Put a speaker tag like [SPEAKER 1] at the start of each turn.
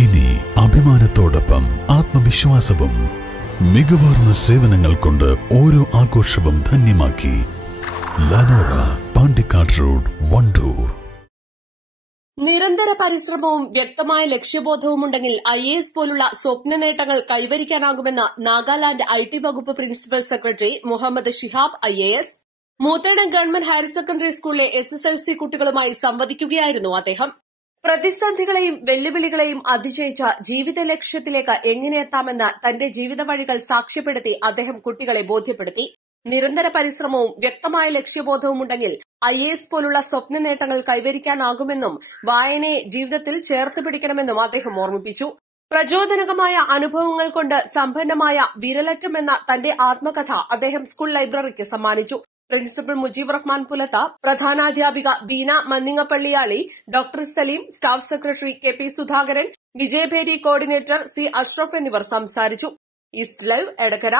[SPEAKER 1] ഇനി അഭിമാനത്തോടൊപ്പം ആത്മവിശ്വാസവും മികവാർന്ന സേവനങ്ങൾ കൊണ്ട് ഓരോ ആഘോഷവും ധന്യമാക്കി ലനോറ പാണ്ടിക്കാട് റോഡ് വണ്ടൂർ.
[SPEAKER 2] നിരന്തര പരിശ്രമവും വ്യക്തമായ ലക്ഷ്യബോധവും ഉണ്ടെങ്കിൽ ഐ എ എസ് പോലുള്ള സ്വപ്ന നേട്ടങ്ങൾ കൈവരിക്കാനാകുമെന്ന് നാഗാലാന്റ് ഐ ടി വകുപ്പ് principal secretary Muhammad Shihab I A S. Moothedam government higher secondary സ്കൂളിലെ എസ് എസ് എൽ സി കുട്ടികളുമായി സംവദിക്കുകയായിരുന്നു അദ്ദേഹം. പ്രതിസന്ധികളെയും വെല്ലുവിളികളെയും അതിജയിച്ച ജീവിത ലക്ഷ്യത്തിലേക്ക് എങ്ങനെ എത്താമെന്ന് തന്റെ ജീവിത വഴികൾ സാക്ഷ്യപ്പെടുത്തി അദ്ദേഹം കുട്ടികളെ ബോധ്യപ്പെടുത്തി. നിരന്തര പരിശ്രമവും വ്യക്തമായ ലക്ഷ്യബോധവും ഉണ്ടെങ്കിൽ ഐ എസ് പോലുള്ള സ്വപ്ന നേട്ടങ്ങൾ കൈവരിക്കാനാകുമെന്നും വായനയെ ജീവിതത്തിൽ ചേർത്ത് പിടിക്കണമെന്നും അദ്ദേഹം ഓർമ്മിപ്പിച്ചു. പ്രചോദനകമായ അനുഭവങ്ങൾ കൊണ്ട് സമ്പന്നമായ വിരലറ്റം എന്ന തന്റെ ആത്മകഥ അദ്ദേഹം സ്കൂൾ ലൈബ്രറിക്ക് സമ്മാനിച്ചു. പ്രിൻസിപ്പൽ മുജീബ് റഹ്മാൻ പുലത്ത പ്രധാനാധ്യാപിക Beena മന്നിങ്ങപ്പള്ളിയാളി doctor Saleem staff secretary K P Sudhakaran Vijayabheri coordinator C Ashraf എന്നിവർ സംസാരിച്ചു. East live Edakkara.